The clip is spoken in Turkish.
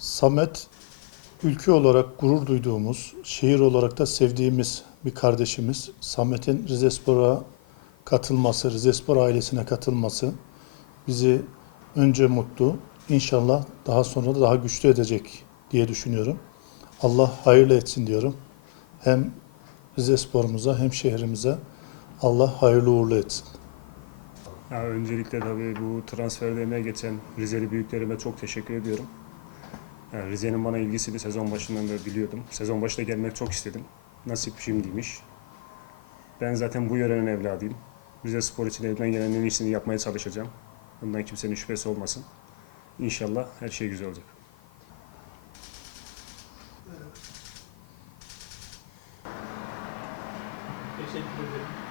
Samet ülke olarak gurur duyduğumuz, şehir olarak da sevdiğimiz bir kardeşimiz. Samet'in Rizespor'a katılması, Rizespor ailesine katılması bizi önce mutlu, inşallah daha sonra da daha güçlü edecek diye düşünüyorum. Allah hayırlı etsin diyorum. Hem Rizespor'umuza hem şehrimize Allah hayırlı uğurlu etsin. Ya öncelikle tabii bu transferde emeğe geçen Rizeli büyüklerime çok teşekkür ediyorum. Yani Rize'nin bana ilgisini sezon başından beri biliyordum. Sezon başında gelmek çok istedim. Nasip şimdiymiş. Ben zaten bu yörenin evladıyım. Rize Spor için elimden gelen en iyisini yapmaya çalışacağım. Bundan kimsenin şüphesi olmasın. İnşallah her şey güzel olacak. Teşekkür ederim.